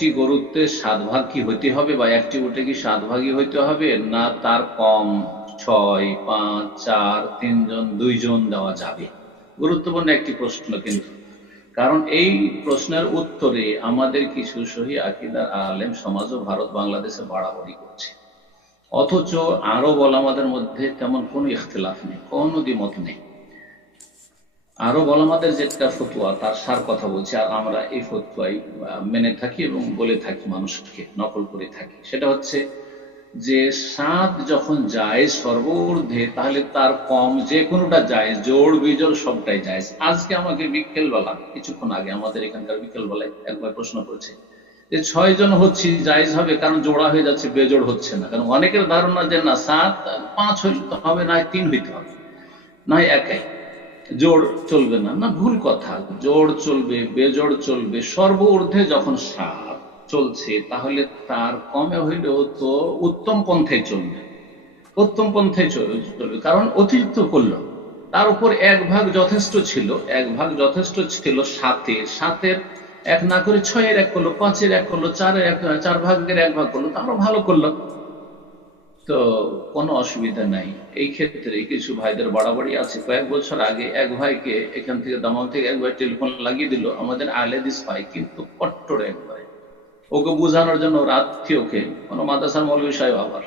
একটি গরুতে সাত ভাগ কি হইতে হবে বা একটি উঠে কি সাত ভাগই হইতে হবে? না, তার কম ছয়, পাঁচ, চার, তিনজন, দুইজন দেওয়া যাবে। গুরুত্বপূর্ণ একটি প্রশ্ন কিন্তু। কারণ এই প্রশ্নের উত্তরে আমাদের কিছু সহি আকিদার আলেম সমাজ ও ভারত বাংলাদেশে বাড়াবাড়ি করছে। অথচ আরব আমাদের মধ্যে তেমন কোনো ইখতলাফ নেই, কোনো দ্বিমত নেই। আরব আমাদের যেটা ফতুয়া, তার সার কথা বলছি, আর আমরা এই ফতুয়াই মেনে থাকি এবং বলে থাকি, মানুষকে নকল করে থাকি। সেটা হচ্ছে যে সাত যখন যায় সর্বঊর্ধ্বে, তাহলে তার কম যে কোনোটা যায় জোড় বিজোড় সবটাই যায় আজকে আমাকে বিকেল বেলা কিছুক্ষণ আগে আমাদের এখানকার বিকেল বেলায় একবার প্রশ্ন করেছে যে, ছয় জন হচ্ছি, জায়জ হবে, কারণ জোড়া হয়ে যাচ্ছে, বেজোড় হচ্ছে না। কারণ অনেকের ধারণা যে, না, সাত, পাঁচ হইতে হবে, না তিন হইতে হবে নয় একাই জোড় চলবে না। না, ভুল কথা। জোড় চলবে, বেজোড় চলবে সর্ব ঊর্ধ্বে যখন সাপ চলছে, তাহলে তার কমে হইলেও তো উত্তম পন্থায় চলবে। উত্তম পন্থায় চলবে। কারণ অতিরিক্ত করল। তার উপর এক ভাগ যথেষ্ট ছিল, এক ভাগ যথেষ্ট ছিল সাতের সাতের এক না করে ছয়ের এক করল, পাঁচের এক করল, চারের এক, চার ভাগের এক ভাগ করল, তারও ভালো করল। তো কোনো অসুবিধা নাই। এই ক্ষেত্রে কিছু ভাইদের বাড়াবাড়ি আছে। কয়েক বছর আগে এক ভাইকে এখান থেকে দামাল থেকে এক ভাই টেলিফোন লাগিয়ে দিল, আমাদের আলেদিস ভাই কিন্তু কট্টর এক ভাই। ওকে বোঝানোর জন্য ওর ওকে? কোনো মাদ্রাসার মৌলবী সাহেব আবার।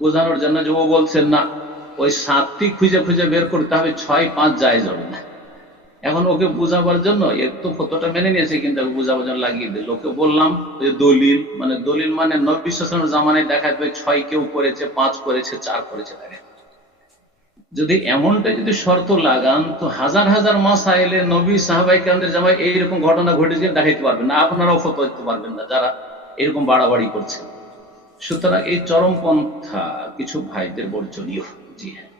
বোঝানোর জন্য যে ও বলছেন না, ওই সাতটি খুঁজে খুঁজে বের করতে হবে, ছয়, পাঁচ যায় যাবে না। এখন ওকে বুঝাবার জন্য এর তো ফটোটা মেনে নিয়েছে, কিন্তু বুঝাবার জন্য লাগিয়ে দিল। ওকে বললাম যে দলিল মানে দলিল মানে নব্বই শাসনের জামানায় দেখা যাবে ছয় কেউ করেছে, পাঁচ করেছে, চার করেছে, দেখেন। যদি এমনটা যদি শর্ত লাগান, তো হাজার হাজার মাস আইলে নবী সাহাবাই কেন্দ্রের জামায় এইরকম ঘটনা ঘটেছে, দেখাইতে পারবেন না। আপনারাও ফটো দিতে পারবেন না, যারা এরকম বাড়াবাড়ি করছে। সুতরাং এই চরমপন্থা কিছু ভাইদের বর্জনীয়। জি হ্যাঁ।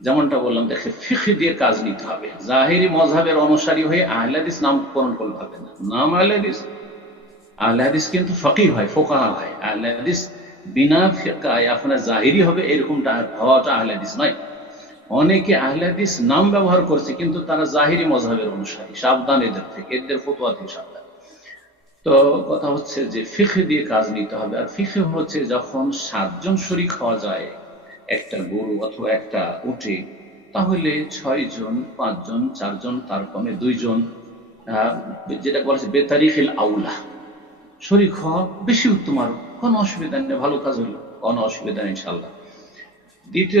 যেমনটা বললাম, দেখে ফিখে দিয়ে কাজ নিতে হবে। জাহিরি মজহাবের অনুসারী হয়ে আহলাদিস নামকরণ করলে হবে না। নাম আহলাদিস আহলাদিস কিন্তু ফকি হয়, ফোকাহা হয়। আহলাদিস বিনা ফেকায় আপনার জাহিরি হবে, এরকমটা হওয়াটা আহলাদিস নয়। অনেকে আহলাদিস নাম ব্যবহার করছে, কিন্তু তারা জাহিরি মজহাবের অনুসারী, সাবধান এদের থেকে, এদের ফতোয়া থেকে সাবধান। তো কথা হচ্ছে যে ফিখে দিয়ে কাজ নিতে হবে, আর ফিখে হচ্ছে যখন সাতজন শরিক হওয়া যায় একটা গরু অথবা একটা উঠে তাহলে ছয় জন পাঁচজন চারজন তার কমে দুইজন যেটা বলা হচ্ছে বেতারিখিল আউলা। শরিক হওয়া বেশি উত্তম আর। কোনো অসুবিধা নেই, ভালো কাজ হলো। কোনো অসুবিধা নেই ইনশাল্লাহ দ্বিতীয়